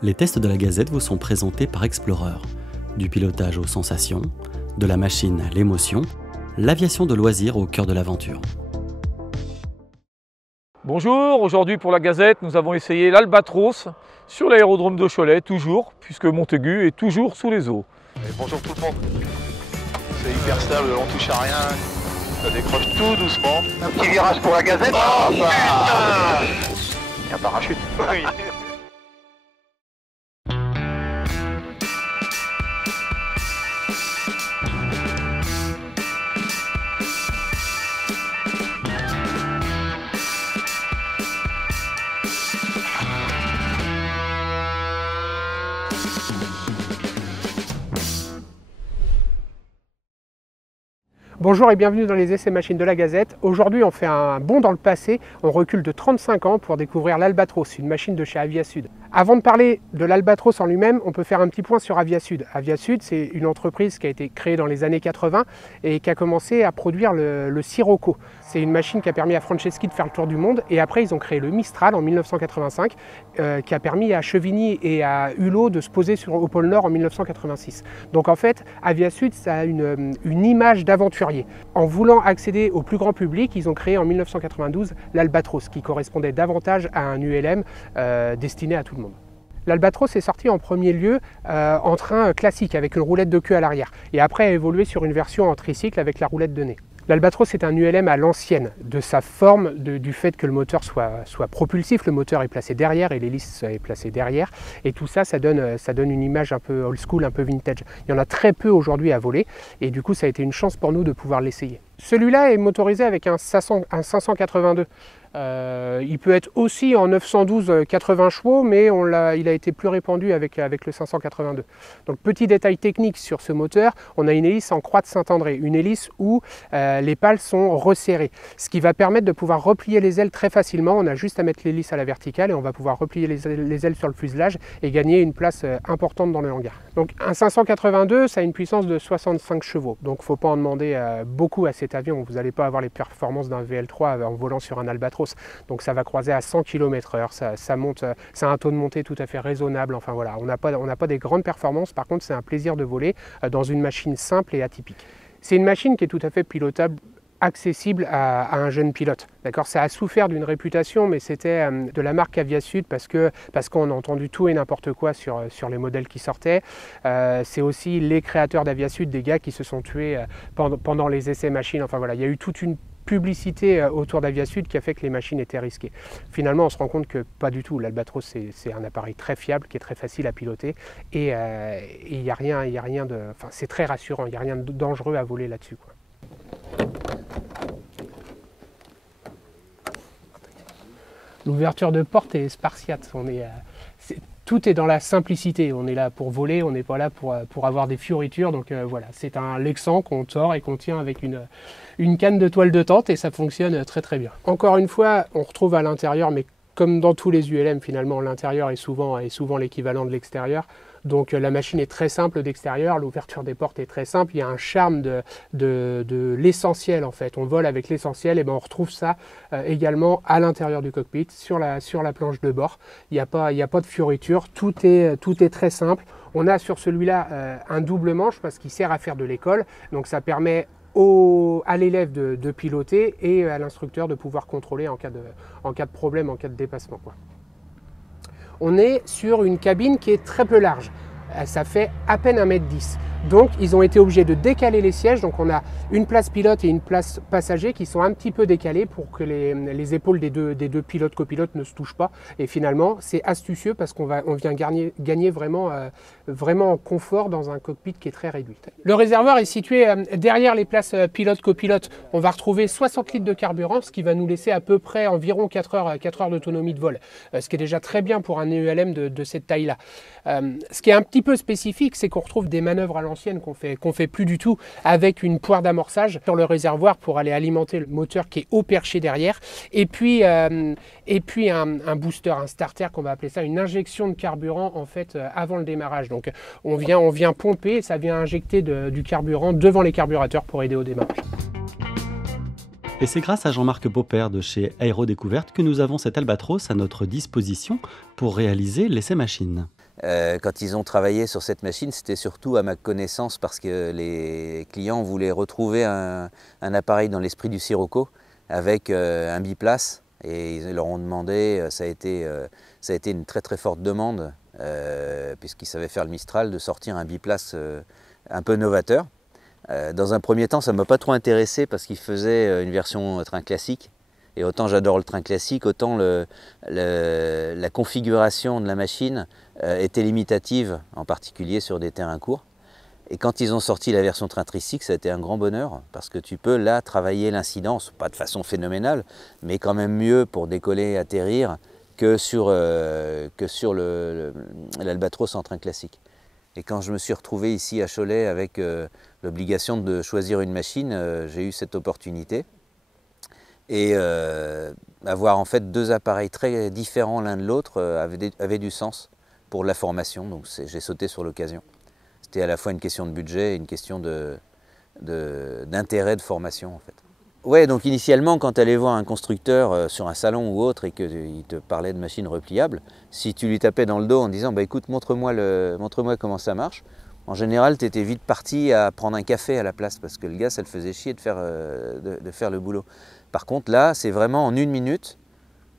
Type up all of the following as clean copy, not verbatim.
Les tests de la Gazette vous sont présentés par Explorer. Du pilotage aux sensations, de la machine à l'émotion, l'aviation de loisirs au cœur de l'aventure. Bonjour, aujourd'hui pour la Gazette, nous avons essayé l'Albatros sur l'aérodrome de Cholet, toujours, puisque Montaigu est toujours sous les eaux. Et bonjour tout le monde. C'est hyper stable, on touche à rien. Ça décroche tout doucement. Un petit virage pour la Gazette. Oh, putain! Il y a un parachute. Oui. Bonjour et bienvenue dans les essais machines de la Gazette. Aujourd'hui on fait un bond dans le passé, on recule de 35 ans pour découvrir l'Albatros, une machine de chez Aviasud. Avant de parler de l'Albatros en lui-même, on peut faire un petit point sur Aviasud. Aviasud, c'est une entreprise qui a été créée dans les années 80 et qui a commencé à produire le Sirocco. C'est une machine qui a permis à Franceschi de faire le tour du monde et après ils ont créé le Mistral en 1985 qui a permis à Chevigny et à Hulot de se poser au pôle Nord en 1986. Donc en fait, Aviasud, ça a une image d'aventurier. En voulant accéder au plus grand public, ils ont créé en 1992 l'Albatros qui correspondait davantage à un ULM destiné à tout le monde. L'Albatros est sorti en premier lieu en train classique avec une roulette de queue à l'arrière et après a évolué sur une version en tricycle avec la roulette de nez. L'Albatros est un ULM à l'ancienne, de sa forme, du fait que le moteur soit propulsif, le moteur est placé derrière et l'hélice est placée derrière et tout ça, ça donne une image un peu old school, un peu vintage. Il y en a très peu aujourd'hui à voler et du coup ça a été une chance pour nous de pouvoir l'essayer. Celui-là est motorisé avec un 582. Il peut être aussi en 912 80 chevaux, mais il a été plus répandu avec le 582. Donc petit détail technique sur ce moteur, on a une hélice en croix de Saint-André, une hélice où les pales sont resserrées, ce qui va permettre de pouvoir replier les ailes très facilement. On a juste à mettre l'hélice à la verticale et on va pouvoir replier les ailes sur le fuselage et gagner une place importante dans le hangar. Donc un 582, ça a une puissance de 65 chevaux, donc il ne faut pas en demander beaucoup à cet avion. Vous n'allez pas avoir les performances d'un VL3 en volant sur un Albatros. Donc ça va croiser à 100 km/h, ça monte, ça a un taux de montée tout à fait raisonnable. Enfin voilà, on n'a pas des grandes performances, par contre c'est un plaisir de voler dans une machine simple et atypique. C'est une machine qui est tout à fait pilotable, accessible à un jeune pilote. D'accord, ça a souffert d'une réputation, mais c'était de la marque Aviasud parce qu'on a entendu tout et n'importe quoi sur les modèles qui sortaient. C'est aussi les créateurs d'Aviasud, des gars qui se sont tués pendant les essais machines. Enfin voilà, il y a eu toute une publicité autour d'Aviasud qui a fait que les machines étaient risquées. Finalement, on se rend compte que pas du tout. L'Albatros, c'est un appareil très fiable, qui est très facile à piloter et il n'y a rien de... Enfin, c'est très rassurant, il n'y a rien de dangereux à voler là-dessus, quoi. L'ouverture de porte est spartiate. Tout est dans la simplicité. On est là pour voler, on n'est pas là pour avoir des fioritures. Donc voilà, c'est un Lexan qu'on tord et qu'on tient avec une canne de toile de tente et ça fonctionne très très bien. Encore une fois, on retrouve à l'intérieur, mais comme dans tous les ULM finalement, l'intérieur est souvent l'équivalent de l'extérieur. Donc la machine est très simple d'extérieur, l'ouverture des portes est très simple, il y a un charme de l'essentiel en fait. On vole avec l'essentiel et ben on retrouve ça également à l'intérieur du cockpit, sur la planche de bord. Il n'y a pas de fioriture, tout est très simple. On a sur celui-là un double manche parce qu'il sert à faire de l'école, donc ça permet à l'élève de piloter et à l'instructeur de pouvoir contrôler en cas de problème, en cas de dépassement, quoi. On est sur une cabine qui est très peu large, ça fait à peine 1,10 m. Donc ils ont été obligés de décaler les sièges, donc on a une place pilote et une place passager qui sont un petit peu décalées pour que les épaules des deux pilotes copilotes ne se touchent pas. Et finalement c'est astucieux parce qu'on vient gagner vraiment en confort dans un cockpit qui est très réduit. Le réservoir est situé derrière les places pilote-copilote. On va retrouver 60 litres de carburant, ce qui va nous laisser à peu près environ 4 heures d'autonomie de vol, ce qui est déjà très bien pour un ULM de cette taille-là. Ce qui est un petit peu spécifique, c'est qu'on retrouve des manœuvres à l'ancienne qu'on fait plus du tout avec une poire d'amorçage sur le réservoir pour aller alimenter le moteur qui est haut perché derrière et puis un booster, un starter qu'on va appeler ça une injection de carburant en fait avant le démarrage. Donc on vient pomper et ça vient injecter du carburant devant les carburateurs pour aider au démarrage. Et c'est grâce à Jean-Marc Popper de chez Aérodécouverte que nous avons cet Albatros à notre disposition pour réaliser l'essai machine. Quand ils ont travaillé sur cette machine, c'était surtout à ma connaissance parce que les clients voulaient retrouver un appareil dans l'esprit du Sirocco avec un biplace et ils leur ont demandé, ça a été une très très forte demande puisqu'ils savaient faire le Mistral, de sortir un biplace un peu novateur. Dans un premier temps, ça ne m'a pas trop intéressé parce qu'ils faisaient une version train classique. Et autant j'adore le train classique, autant la configuration de la machine était limitative, en particulier sur des terrains courts. Et quand ils ont sorti la version train tricycle, ça a été un grand bonheur, parce que tu peux là travailler l'incidence, pas de façon phénoménale, mais quand même mieux pour décoller et atterrir que sur l'Albatros en train classique. Et quand je me suis retrouvé ici à Cholet avec l'obligation de choisir une machine, j'ai eu cette opportunité. Et avoir en fait deux appareils très différents l'un de l'autre avait du sens pour la formation, donc j'ai sauté sur l'occasion. C'était à la fois une question de budget et une question d'intérêt de formation en fait. Ouais, donc initialement quand tu allais voir un constructeur sur un salon ou autre et qu'il te parlait de machines repliables, si tu lui tapais dans le dos en disant bah, écoute montre-moi comment ça marche, en général tu étais vite parti à prendre un café à la place parce que le gars ça le faisait chier de faire le boulot. Par contre là, c'est vraiment en 1 minute,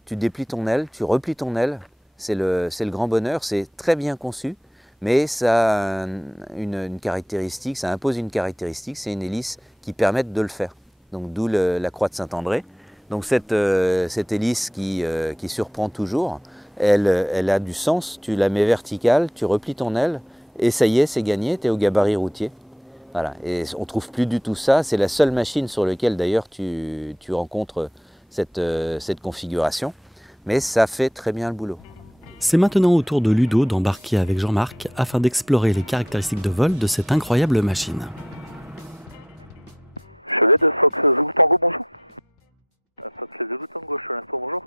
tu déplies ton aile, tu replies ton aile, c'est le grand bonheur, c'est très bien conçu, mais ça a une caractéristique, ça impose une caractéristique, c'est une hélice qui permet de le faire. Donc d'où la croix de Saint-André. Donc cette hélice qui surprend toujours, elle a du sens, tu la mets verticale, tu replies ton aile, et ça y est, c'est gagné, tu es au gabarit routier. Voilà. Et on ne trouve plus du tout ça, c'est la seule machine sur laquelle d'ailleurs tu rencontres cette configuration, mais ça fait très bien le boulot. C'est maintenant au tour de Ludo d'embarquer avec Jean-Marc afin d'explorer les caractéristiques de vol de cette incroyable machine. Cholet de Fox Zulu Tango, bonjour. Fox Zulu Tango, Cholet, bonjour.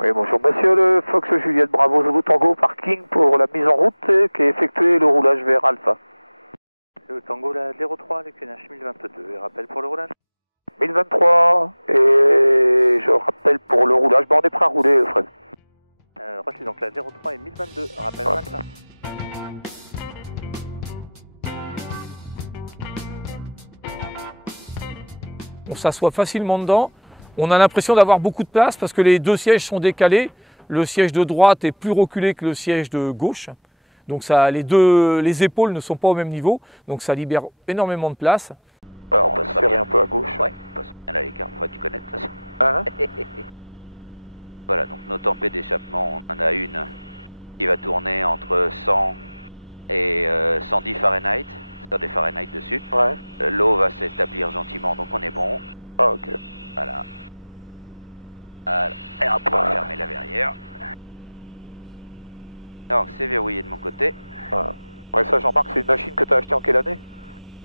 Oui, bonjour monsieur, le Fox Juliette Bravo Zulu Tango, parking pour la mise en route qui est effectuée le roulage vers Alpha. Zulu Tango, la 03, l'éclairage 1022, et rappel pour le roulage. 1023, et je rappelle pour le roulage, bon, on est prêt à rouler Fred. Reçu donc la 03 et 1022, rappel en Alpha. On s'assoit facilement dedans. On a l'impression d'avoir beaucoup de place parce que les deux sièges sont décalés. Le siège de droite est plus reculé que le siège de gauche. Donc les épaules ne sont pas au même niveau. Donc ça libère énormément de place. Alors on va se serrer un peu à gauche. Ouais, passe bien à l'écart, tu connais de toute façon. Hein. Voilà, donc nos tempêtes d'échappement, on en a une qui va tourner entre 100 et 110 Fahrenheit. Ça a des Fahrenheit dessus. Ouais. L'eau va s'établir gentiment, donc on est bon. Ah, ok. Voilà. Voilà. Et on va fermer la verrière. Donc c'est verrouillé de mon côté. Ouais, ça Jean-Marc, c'est une machine que tu as achetée en quelle année?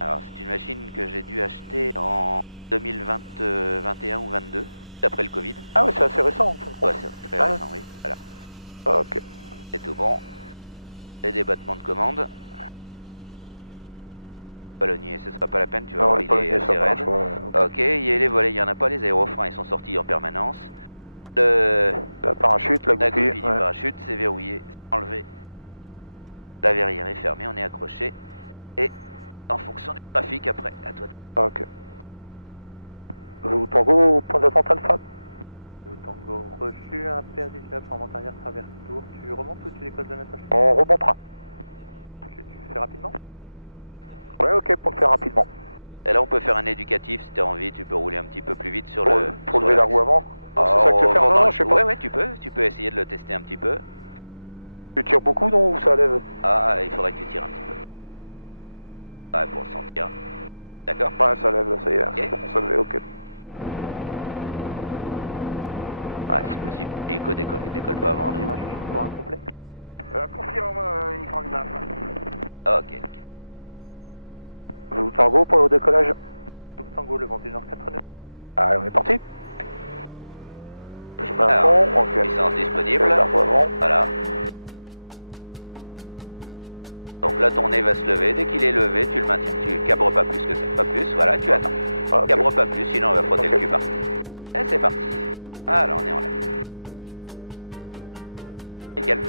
Alors c'est une machine que j'ai dû acheter en 2021 ou 22, après le Covid. Ah ouais, c'est assez récent. Ouais, c'est très récent, oui. Voilà. Ah, ok. C'est tout bon. Les débattements de commande. Ballonnier, ce sera pas la peine, tu vas voir, il est assez raide. Ok, il y a les volets, il n'y en a pas, les aérofreins, ils sont sortis en permanence. La parachute, la goupille du parachute, c'est verrouillé, c'est enlevé. La verrière est fermée, on est accroché. Et en fonction du trafic après, à toi. Ok. Zulu Tango, point d'attente Alpha. Zulu Tango, reçu, un PR19, en arrière, traverse tour. Tu remontes ou tu décolles de natation? On remontera. Tu fais rapidement? Ouais, ok, pour le faire rapidement. Et là, on peut faire un éducatif si tu as envie, tu peux rouler un petit peu plus vite sur le... Pour lever la roue avant? C'est ça que tu veux faire? Non, je sais pas. Ouais, tu peux essayer de le tester un petit peu. Tu tires beaucoup, non, ou ça lève? Ah, il faudrait que tu tires un petit peu. Ouais, pour le sentir. D'accord? Ouais, ça lève, là, ça y est, okay. C'est bon, ça lève, ok. Ouais, c'est possible. Hélico décolle pas avant. L'image pour un complet. Confirme, uniforme du Ok. Zulu Tango pour le décollage. Zulu Tango, le vent du Nord 89. Allez, on est parti. Je mets un pont, ok. Puissance disponible. Voilà. Donc là, ton nez va se lever. Dès qu'il est levé, tu le maintiens. Tu cabres pas plus que ça. Pas plus, voilà, tu attends. Ah, okay. Cabre pas plus, sinon on va frotter le cul partout. Et c'est parti. Alors, on est en l'air. Nickel.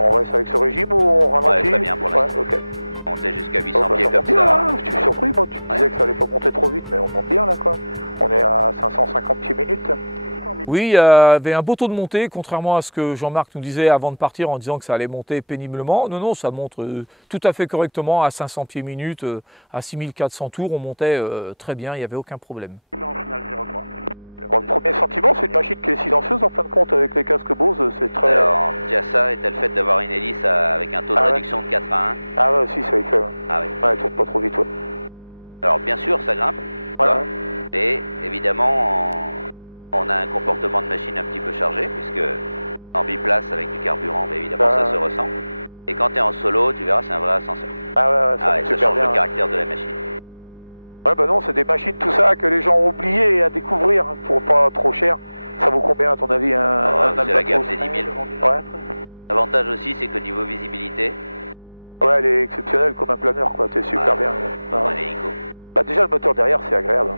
On reste avec ce régime ou on ralentit? Ouais, très bien pour l'instant. Ouais, ok. Monter jusqu'à 800 bah, pieds ça comme monte bien, ça. hein. Je suis surpris, moi, tu me disais que ça allait pas monter trop vite, mais on monte bien là quoi. On est à 550 pieds minutes. Oui, il y avait un beau taux de montée, contrairement à ce que Jean-Marc nous disait avant de partir en disant que ça allait monter péniblement. Non, non, ça monte tout à fait correctement à 500 pieds minutes, à 6400 tours, on montait très bien, il n'y avait aucun problème. Bon, le premier sentiment, c'est une machine qui est silencieuse en fin de compte avec les casques Bose, c'est très... Alors, il y a ça, et t'as le fait d'avoir une hélice avec un taux de réduction de 4 à 1. Ah ouais, si, ça y fait. Ouais, Ah oui. ouais, elle tourne pas trop vite, ouais. Alors, bien sûr, ça grimpe. Ouais, ça. ouais. Et évidemment, on a un comportement de machine un petit peu chargé, puisque en biplace avec du carburant, mais évidemment, ça se ressent. Et quand tu es en solo, tu verras, c'est un vrai ascenseur. Ah ouais, ça, ça change le caractère de la machine. Ouais, bah non, c'est des machines, tout ça, que les gens ont oublié à découvrir pour pas trop cher. Ça vaut combien, à ton avis, un C'est la gamme Albatros? des 10 000. Ouais. L'avantage aussi, c'est qu'au niveau visibilité, Ouais, elle est exceptionnelle comme un planeur, quoi. T'es super bien. on est hélico. Bah déjà, le moteur derrière, c'est agréable.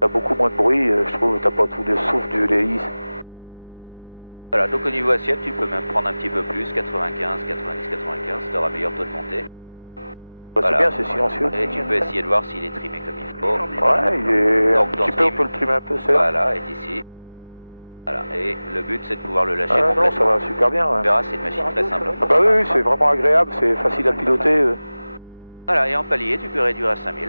T'as beaucoup moins de bruit, je trouve. T'as pas tout le souffle de l'hélice. Voilà, donc au niveau assiette, tu peux même prendre un petit peu plus, 95, 90, 95, tu auras meilleur taux de montée. Bah, Voilà. C'est bien, c'est silencieux. Et tu peux essayer de voir s'il est trimé comme il faut. Ouais, il est Donc, un dans petit ce peu, on type. peut le trimer un peu, c'est Voilà, est ici. Voilà, et le but c'est de pouvoir le lâcher Ah non, complètement. ça va super bien. Tu Ouais. verras, c'est une machine très simple. Bah oui, oui, c'est vraiment agréable, c'est facile à piloter. Voilà, et en palier, tu peux réduire à 5000.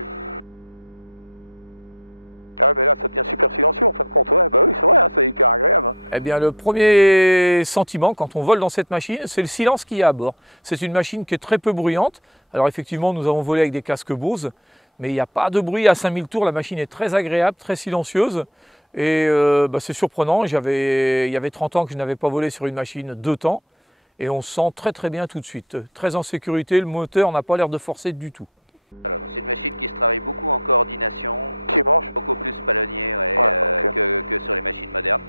Ah mais là, ça devient super silencieux en fin de compte. Ouais, bah oui, c'est vrai, hein, c'est hyper agréable. Hein. Eh bien, le premier sentiment quand on vole dans cette machine, c'est le silence qu'il y a à bord. C'est une machine qui est très peu bruyante. Alors effectivement, nous avons volé avec des casques Bose, mais il n'y a pas de bruit à 5000 tours. La machine est très agréable, très silencieuse. Et c'est surprenant. Il y avait 30 ans que je n'avais pas volé sur une machine 2 temps. Et on se sent très très bien tout de suite. Très en sécurité, le moteur n'a pas l'air de forcer du tout. Voilà, c'est une machine qui se travaille beaucoup en coordination, Pied-manche. beaucoup plus palonnier Ok. que sur les machines modernes.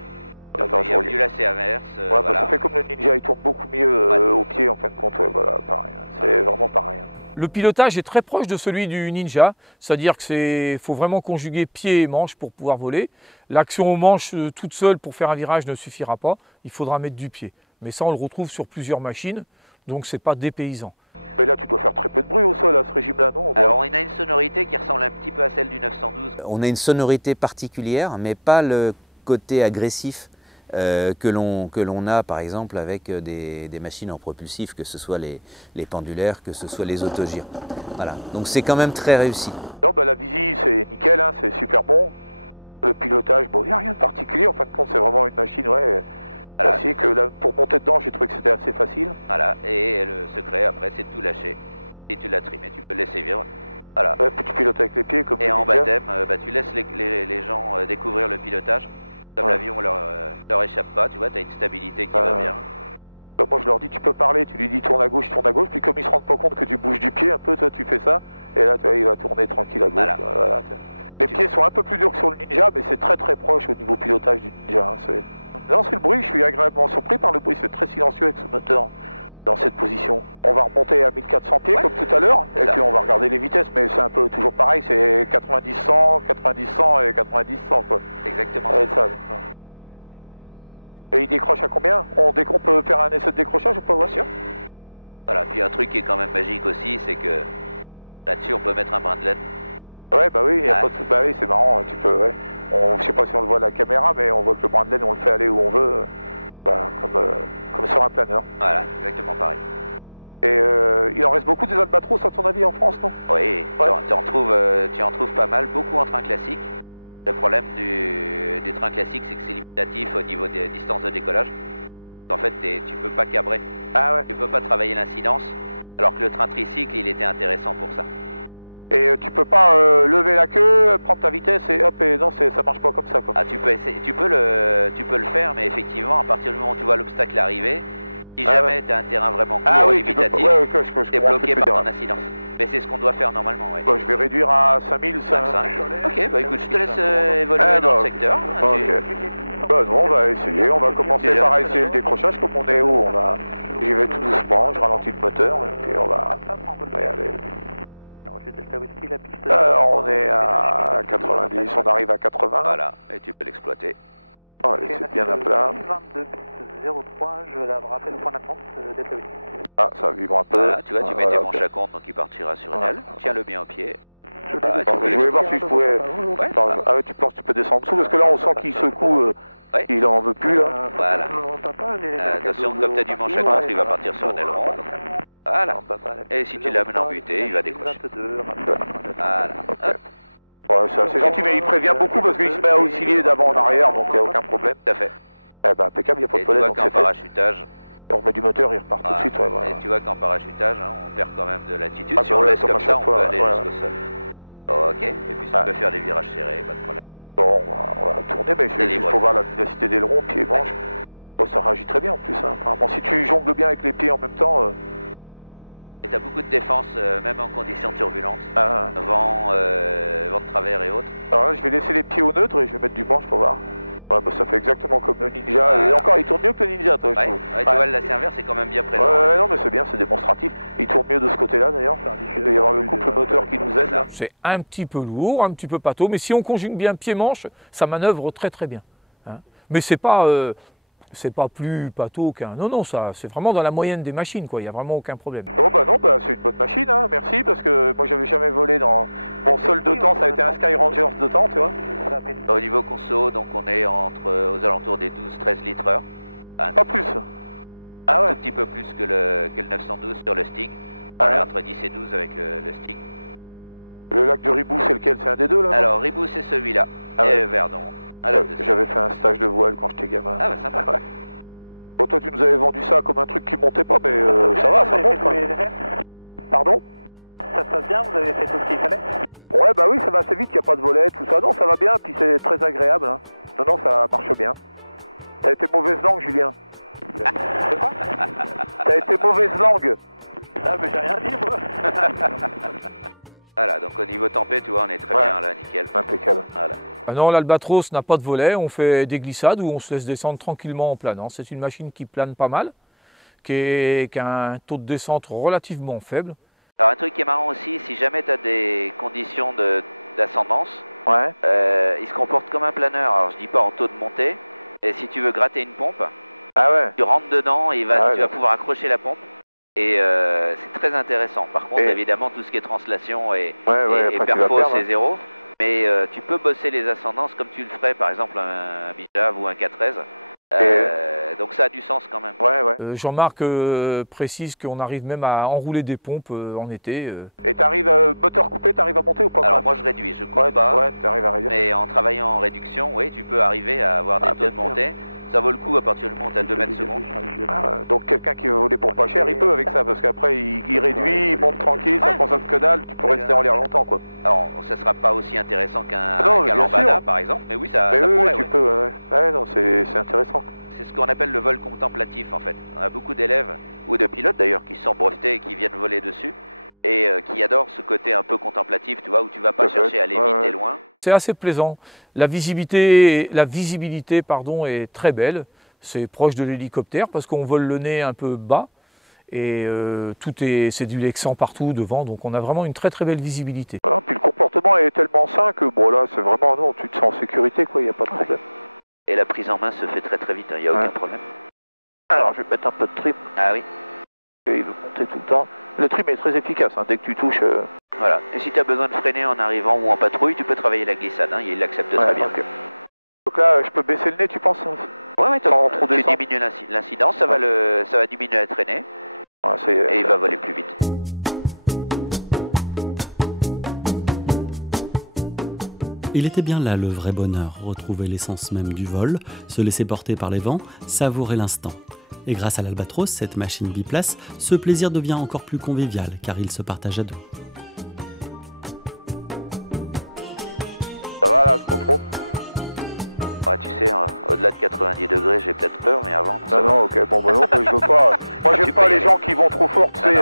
Attends, Il je y a relis. du lacet inverse. Ouais, bah, voilà. ça fait comme le Ninja, il tourne beaucoup mieux au pied en fin de compte. Ouais, voilà, pareil. Hein. C'est vraiment pareil. Hein. Le pilotage est très proche de celui du Ninja, c'est-à-dire qu'il faut vraiment conjuguer pied et manche pour pouvoir voler. L'action aux manches toute seule pour faire un virage ne suffira pas, il faudra mettre du pied. Mais ça, on le retrouve sur plusieurs machines, donc c'est pas dépaysant. Mais là, tu dois faire très peu de bruit au sol à ce régime-là, non? Alors on a une sonorité qui ressemble un petit peu à celle du 912. On a une sonorité particulière, mais pas le côté agressif que l'on a par exemple avec des machines en propulsif, que ce soit les pendulaires, que ce soit les autogires. Voilà, donc c'est quand même très réussi. Non, bah la visie, c'est nickel, hein, c'est super bon. Le pilotage, bon, il n'y a rien de particulier. En fin de compte, c'est vraiment une machine, ouais, Voilà. classique. Là, pour monter dedans, j'ai trouvé que c'était assez facile. Voilà, et le secret après c'est de tout lâcher. Si tu l'as trimé, tu peux le laisser vivre. Voilà. Ouais, puis tu pilotes avec les pieds comme Et le en Ninja. baptême, tu laisses les gens découvrir le pilotage. Comme Ouais. l'avion leur échappe pas, tu vois, tu as une stabilité qui va bien. Bah, moi, je leur dis, tu peux parler, tu lui dis tourne à gauche, puis comme ils se rendent pas compte que tu bouges du pied un peu, toi, tu fais ça, et là, tu vois, il va tourner tranquille à gauche. Voilà. Voilà, les pieds sont un peu plus durs que sur le Ninja, mais c'est très très proche au niveau pilotage du Ninja. Hein, non, c'est le bruit, je suis agréablement surpris par le bruit, c'est très silencieux avec ce moteur dans cette position. On va remonter à 1400 pieds comme tout à l'heure, et puis on va regarder les vitesses, mais c'est un peu toujours pareil, c'est 90-100, 90-100 et 90-100 quoi. Exactement. Ça va être ça. Et il décroche à combien? On peut faire un essai de décrochage ou pas? Bien sûr. Voilà, puis un truc qui est quand même magique aussi, c'est que là-dessus on peut mettre un brin de laine. Ouais, bah oui, bah oui, c'est marrant, tu peux, ouais. Je sais pas si on le voit à la caméra, mais on voit que le brin de laine, on le fait aller où on veut, comme sur un planeur. Voilà, exactement pareil. Et il en reste beaucoup des Albatros à ton avis en France, non? Oui, Ouais. tu en trouves pas mal, beaucoup en train classique. Le problème du train classique, c'est que c'est limitatif au niveau des distances de décollage. En fait, tu peux pas cabrer, Ah ouais. tu peux pas travailler l'incidence, alors que le train tricycle, il était intéressant pour ça. Et tu peux pas lever la queue, prendre ta vitesse et hop, et non, ça marche pas comme ça, quoi. Ah, tu peux essayer, tu peux le faire, mais effectivement, à partir du moment où tu vois l'obstacle arriver, si jamais tu as un terrain vraiment court et tu peux pas- limitatif, je t'es comprends ce que bloqué tu par veux ton dire. incidence. Mais c'est ce qu'on doit faire normalement, ouais. Bon, je vais réduire à 5000, 5. Ok, bah écoute, je te laisse évoluer Ah, dans bah, le secteur. ok. Bah non, on va essayer, on va commencer Déjà. par essayer le décrochage, comme on est haut, j'y vais tout doucement, je ralentis le moteur, et puis on va y aller. Alors on est à 90, on arrive à 80. Voilà, et tu peux l'exploiter. On va laisser bien à plat. 22 pistes 03, je la rappelle au point d'attente d'être levé. Ah, ça vibre un peu. Voilà, tu vois, tu mets tes ok. manches à compte, donc il partira sur une aile. Tiens-le bien au pied. Je voulais voir si je pouvais... Ouais. Ah ouais, tu penses que tu peux descendre dessous, parce que là on sent qu'il secoue, Ouais. il en veut plus là. Voilà. Attention, comme tu as du manche à contre, il va partir sur un aileron. Voilà. Et si tu l'amènes en butée, il va décrocher. Voilà. Hop. Ouais, c'est assez gentil, mais il prévient beaucoup parce qu'il se met à osciller d'avant en arrière, donc il n'y a aucun problème. Tout à fait. Eh ben impeccable, il n'y a pas Et de tu problème, vois donc qu'en c'est fait. parachutage, On remet du moteur, il repart tout de suite. Ouais, voilà. et tu vois qu'en parachutage, hein, on perd quand même de latitude. Ah, Si on ouais, laisse comme comme à ça, chaque on fois, peut aller ouais. jusqu'au sol. Ok. Et puis tu peux faire des virages serrés, pas de problème. Bon, on va tourner, mais c'est juste libre. pour voir la vivacité d'aileron, pied et manche. Bon, ça réagit très bien en plus, hein, apparemment. Si tu jongles bien avec les pieds en même temps... Et tu as beaucoup de défense, même en conditions turbulentes. Ah. Vent de travers et autres. Alors là, je vais laisser les pieds au neutre et je vais mettre du manche pour voir. Ouais, bah, ça fait exactement comme le Ninja. Et encore, il tourne mieux que le Ninja, toi, je Ouais, trouve. ouais, tu vois, le laser inverse est quand même bien présent. Ouais, non, mais c'est bien, c'est démonstratif. Il tourne mieux de ce côté-là, d'ailleurs. Il va y avoir le couple moteur qui nous aide, là. C'est un petit peu lourd, un petit peu pâteau, mais si on conjugue bien pied-manche, ça manœuvre très très bien. Hein. Mais c'est pas plus pâteau qu'un... Non, non, ça, c'est vraiment dans la moyenne des machines, quoi. Il n'y a vraiment aucun problème. Bon, bah non, bah c'est une bonne machine, hein, merci, parce que moi, j'avais jamais volé dans... Mon seul de temps, ça a été un Sky Rangers de temps, tu vois. Au niveau conso, donc on est aux alentours des 12-13 litres heure. Pas plus. Un Ah ouais. tout petit peu plus que le 912 sur le Sting. On est entre 10 et 12 avec le Sting. Le lac de Ribou, c'est lequel? C'est un des deux, là? Alors, Ribou, c'est celui-là. Ah Et ouais. Verdon. Alors, J'avais fait un stage de voile quand j'étais gamin. Ah bah sympa. Ouais. Bon, toi, tu nous avais vendu ça comme un truc qui montait pas, mais ça va, ça monte. Quoi. Pardon? Ça se passe bien, vous avez fait tout ce qu'il fallait? Ouais, bah oui, ça va assez vite, il n'y a pas de volet, tout ça. Non, ça va bien, puis c'est très agréable. Hein. Non, non, ça marche bien. T'as été mauvaise langue, Julien. T'as été mauvaise langue. Ah, mais j'ai rien dit, moi. Voilà, donc au niveau tempé, tu vois, on est très Ouais. bien là, nickel. Impeccable. Voilà. Ah non, l'Albatros n'a pas de volet, on fait des glissades où on se laisse descendre tranquillement en planant. C'est une machine qui plane pas mal, qui a un taux de descente relativement faible. Alors un truc qui est marrant aussi, si jamais tu as des conditions d'ascendance, Ouais. il se comporte comme un planeur. Alors je dis pas en taux de montée, et si tu veux gratter une pompe, Ah ouais. tu rentres dedans et Ah ouais, tu vas pouvoir accrocher la pompe. Et c'est très intéressant. Par contre, Et- évidemment, tout ce qui est translation et Ouais, ouais, et après tu vas perfo, perdre. c'est zéro. Mais tu peux bosser les ascendances comme tu le ferais, par exemple, un Bijav ou un K13. Donc ça a du sens quand même. Ouais, ouais. Jean-Marc précise qu'on arrive même à enrouler des pompes en été. Et t'arrives, moteur coupé, t'arrives à monter ou pas? Alors moi je réduis, je coupe ouais, pas. ouais, t'arrives à réduire. Mais en travaillant en réduction, oui, tu peux arriver à avoir des Ah, taux de bien sûr. montée. Ça vaut le coup à partir du moment où tu as 2 mètres secondes. Donc quelqu'un qui veut voler pour pas cher, il peut avec ça, parce qu'après il réduit, il monte tranquille, ça consomme que dalle, tu peux rester en l'air longtemps quoi. Alors, ça sera pas aussi intéressant Non, qu'un bien lambada, sûr. par exemple, mais oui, ça, Mais ça oui, pourrait, tu ouais. peux, ouais. Ouais, non, c'est intéressant. C'est ce qu'on appelle le vol contemplatif, en fait. On a beaucoup d'élèves, ou de pilotes d'ailleurs, qui sont brevetés et qui viennent voler dessus, et qui adorent ce côté un peu contemplatif, tu vois, où tu vas pas Tout à fait. chercher à aller Ouais, vite ouais. et loin. C'est assez plaisant. La visibilité est très belle. C'est proche de l'hélicoptère parce qu'on vole le nez un peu bas et c'est du Lexan partout devant, donc on a vraiment une très très belle visibilité. Voilà, puis le comportement est tellement sain que bon là c'est vraiment non, tu te sens en sécurité quoi, il n'y a pas de problème. Et la prise en main se fait très très vite, il n'y a aucun problème. Alors je vais mettre un peu de trim, Ah oui, il veut monter tout le temps. Le trim est très efficace, hein. Dès que tu touches... voilà. Et si tu as besoin de freiner en arrivant ou en patrouille, tu peux travailler la glissade, hein, il l'accepte très bien. ok. Donc là je peux baisser le nez tu penses? Ouais, ouais, Sans trop tu descendre. diminues l'incidence, ça va diminuer la traînée, Ouais, et il va voler plus vite. Il était bien là le vrai bonheur, retrouver l'essence même du vol, se laisser porter par les vents, savourer l'instant. Et grâce à l'Albatros, cette machine biplace, ce plaisir devient encore plus convivial car il se partage à deux. Ça va là, trop trop? Ouais, tu sais, au-delà de 90 degrés, j'ai peut-être peur, mais avant... Non, non, ok, bon, bah non, je veux pas... Moi, j'aime Tu pas peux y les aller. gens qui vont trop fort, tu sais,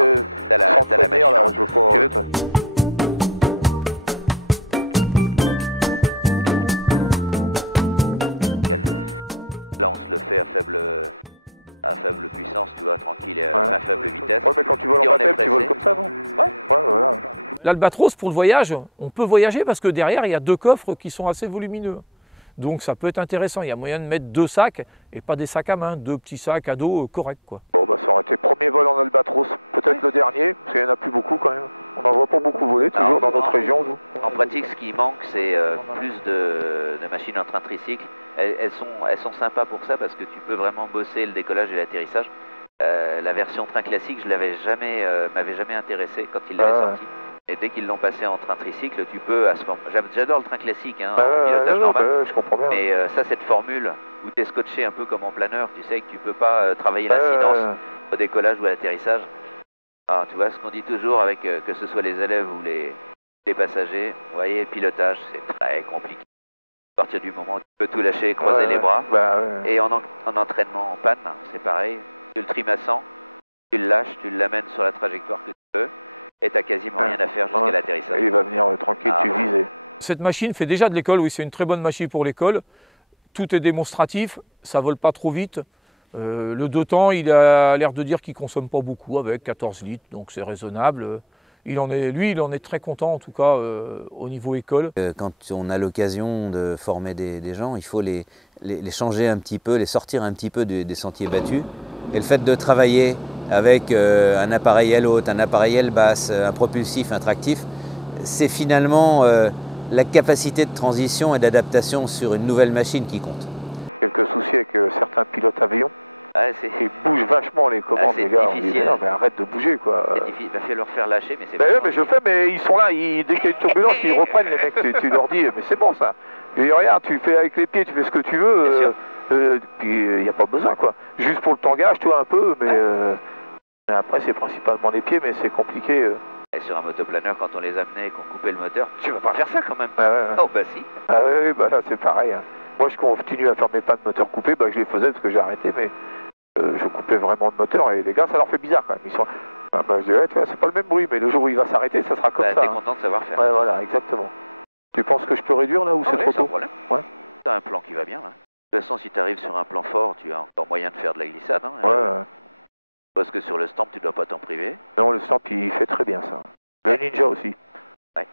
T'as la s'entraîner, machine, là, hein. je veux pas... Tu veux Là, on se le fait à faible puissance, tu vois, tranquille, et à faible vitesse. Ouais, mais quand tu voles Et en on est baptême, tu pressé. voles comme ça, non? Ouais, voilà. L'Albatros, pour le voyage, on peut voyager parce que derrière, il y a deux coffres qui sont assez volumineux. Donc ça peut être intéressant, il y a moyen de mettre 2 sacs et pas des sacs à main, 2 petits sacs à dos corrects, quoi. Bon bah ça aurait été le premier vol en albatros, peut-être le dernier, parce qu'il n'y en a plus beaucoup quand même. On n'en voit pas beaucoup voler, toujours dans notre région. Nous. En pratique, ce qui manque, c'est plus de machines en train tricycle. Elles sont sympas pour ça parce que tu peux vraiment bosser le décollage et l'atterrissage. La version train classique, je m'avais jamais intéressé quand ils l'avaient sorti. Et dès qu'ils l'ont passé en train tricycle, tu peux à ce moment. J'adore le train classique, hein, en pilotage normal. Je comprends bien. Mais ça, cette formule où tu es scotché un peu comme en planeur, tu sais que tu peux pas travailler l'incidence au décollage ou à l'atterrissage. Alors, tu vois ce qu'on dit toujours avec que ce soit les élèves ou les passagers, vous voyez, le pilotage, c'est très compliqué. À partir du moment où tu peux tout lâcher, croiser les bras. Et en entraînement en panne, c'est pareil. Tu le trimes à 100, tu le lâches, tu l'amènes sur la trajectoire que tu veux, et tu n'as quasiment rien à faire jusqu'à l'atterrissage. Il va venir tranquille, tu vises. Cette machine fait déjà de l'école, oui, c'est une très bonne machine pour l'école. Tout est démonstratif, ça vole pas trop vite. Le 2 temps, il a l'air de dire qu'il ne consomme pas beaucoup avec 14 litres, donc c'est raisonnable. Il en est très content en tout cas au niveau école. Quand on a l'occasion de former des gens, il faut les changer un petit peu, les sortir un petit peu des sentiers battus. Et le fait de travailler avec un appareil aile haute, un appareil aile basse, un propulsif, un tractif, c'est finalement la capacité de transition et d'adaptation sur une nouvelle machine qui compte. Quelques soucis avec certains pilotes avions. Ils bougent vachement les commandes, les gars. On dit, mais arrête de bouger, quoi. C'est difficile, il va falloir faire lâcher, mais c'est mais je fais, mais ils sont là, dès qu'il y a une turbulence, ils reprennent les mecs. Tu leur dis, mais c'est bon ça. Et regarde, tu fais avec les pieds, tu fais ce que tu veux. Puis il n'y a pas besoin, quoi. Juste pour le tangage, tu vois, un peu, mais après, c'est principalement les pieds, mais c'est compliqué. Et sur un motoplaneur, quand on les amenait et qu'on coupait le moteur, tu vas pas faire ça quand même. Oh, bah si. Oui, bah là, c'est pareil. Hein. Moi, je continue à faire mes pannes de moteur coupés, je les faisais parce que j'ai arrêté, mais je coupais vraiment le moteur et les gars, ça leur fait bizarre quand même. Ils sont... je dis, tu vois, c'est pas le même bruit, mais le jour où il va s'arrêter, ça sera comme ça. T'es content de savoir faire. Ouais, voilà, exactement. Tu penses que je peux réduire là ou c'est trop tôt? Sans problème. T'as un plan qui va bien là. De toute façon, si tu arrives sur un plan fort, tu as encore moyen de faire de la glissade. Hein, parce que sur le stamp, tu dois pas t'en priver. Non, le stamp, il fait très bien ça. Le Ninja aussi. Ouais.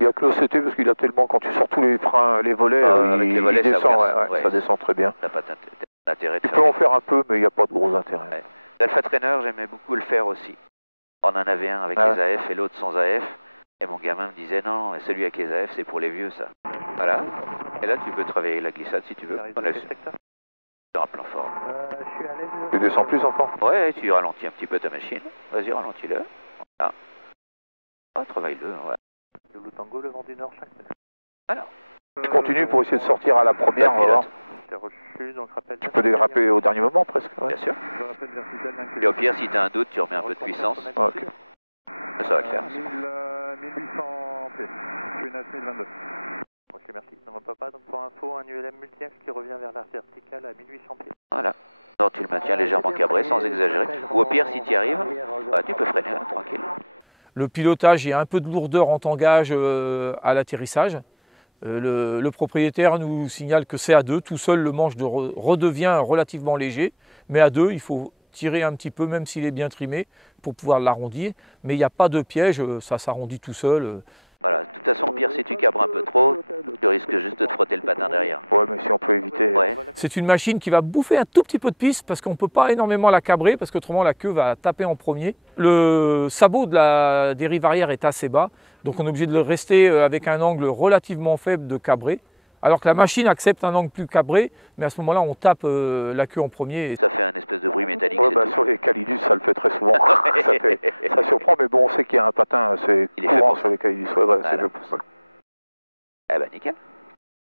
Il y a que l'OCT parce qu'il a tellement, quand tu sors tous les freins, les volets, il descend, ça descend très bien. T'as pas d'intérêt de faire. Tu peux en faire un peu, mais il n'y a pas de gros intérêt. L'Alpha Trainer, j'aimais beaucoup le faire aussi. On en avait un avec les AF et l'autre sans AF. Et mon gamin me disait non, celui avec les AF, c'est pour les vieux, ça. Voilà. Et là, tu peux travailler la glissade si tu veux. Sur un plan fort. Tu descends plus encore? Ouais, tu ralentis un petit peu ta machine. Vas-y, ralentis-le. Voilà. Travaille-le, Le Tango, le vent du Nord, chaque minute. Voilà. Je continue pour essayer de sortir à la première, on va voir. Tu peux dégraper au dernier moment presque. Bien sûr. Et au pire, si tu as un doute, tu remets un peu de puissance. Ok. Ça va le faire. 1800 pieds. Je suis 9022. Ok, merci. Non, papa, donc pour info, un ULM multi-axe qui revient vers la verticale à 1800 pieds. Voilà. Donc tu le maintiens légèrement cabré sans exagérer. Ou au pire, si tu y arrives, tu peux freiner là, tranquille. Le pilotage, il y a un peu de lourdeur en tangage à l'atterrissage. Le propriétaire nous signale que c'est à 2. Tout seul, le manche redevient relativement léger. Mais à 2, il faut tirer un petit peu, même s'il est bien trimé, pour pouvoir l'arrondir. Mais il n'y a pas de piège, ça s'arrondit tout seul. Voilà, de toute façon, au pire, si tu cabres un peu trop, tu risques juste de te frotter le patin derrière. Ouais, mais si on peut éviter... C'est une machine qui va bouffer un tout petit peu de piste parce qu'on ne peut pas énormément la cabrer parce qu'autrement la queue va taper en premier. Le sabot de la dérive arrière est assez bas, donc on est obligé de le rester avec un angle relativement faible de cabrer. Alors que la machine accepte un angle plus cabré, mais à ce moment-là, on tape la queue en premier. Et ça fait un espèce de bruit métallique. Sur les Calidus, ça le fait très souvent. ça surprend, mais bon, on sait qu'il y a un patin, c'est courant sur les Calidus. C'est fait pour ça. Eh ben, nickel.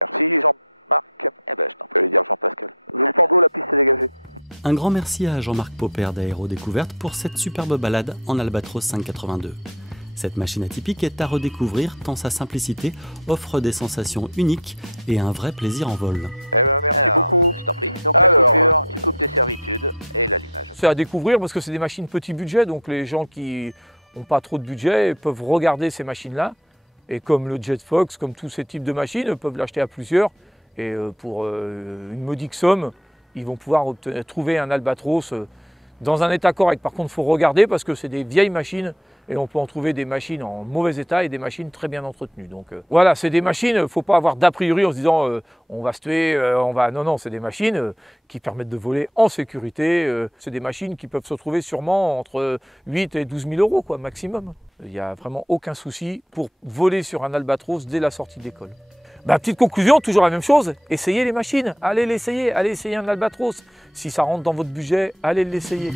Merci Jean-Marc. Eh ben, je t'en prie. J'allais dire Jean-Pascal. Zoom Tango, la piste est dégagée. Un grand merci à Jean-Marc Popper d'Aérodécouverte pour cette superbe balade en Albatros 582. Cette machine atypique est à redécouvrir tant sa simplicité offre des sensations uniques et un vrai plaisir en vol. Eh ben, merci beaucoup. Je t'en prie. Donc la coupure, tu coupes tes servitudes et l'allumage. C'est à découvrir parce que c'est des machines petit budget, donc les gens qui n'ont pas trop de budget peuvent regarder ces machines-là. Et comme le Jetfox, comme tous ces types de machines, peuvent l'acheter à plusieurs. Et pour une modique somme, ils vont pouvoir trouver un Albatros dans un état correct. Par contre, il faut regarder parce que c'est des vieilles machines. Et on peut en trouver des machines en mauvais état et des machines très bien entretenues. Donc voilà, c'est des machines, il ne faut pas avoir d'a priori en se disant on va se tuer, on va... Non, non, c'est des machines qui permettent de voler en sécurité. C'est des machines qui peuvent se trouver sûrement entre 8 et 12 000 euros quoi, maximum. Il n'y a vraiment aucun souci pour voler sur un albatros dès la sortie d'école. Bah, petite conclusion, toujours la même chose, essayez les machines, allez l'essayer, allez essayer un albatros. Si ça rentre dans votre budget, allez l'essayer.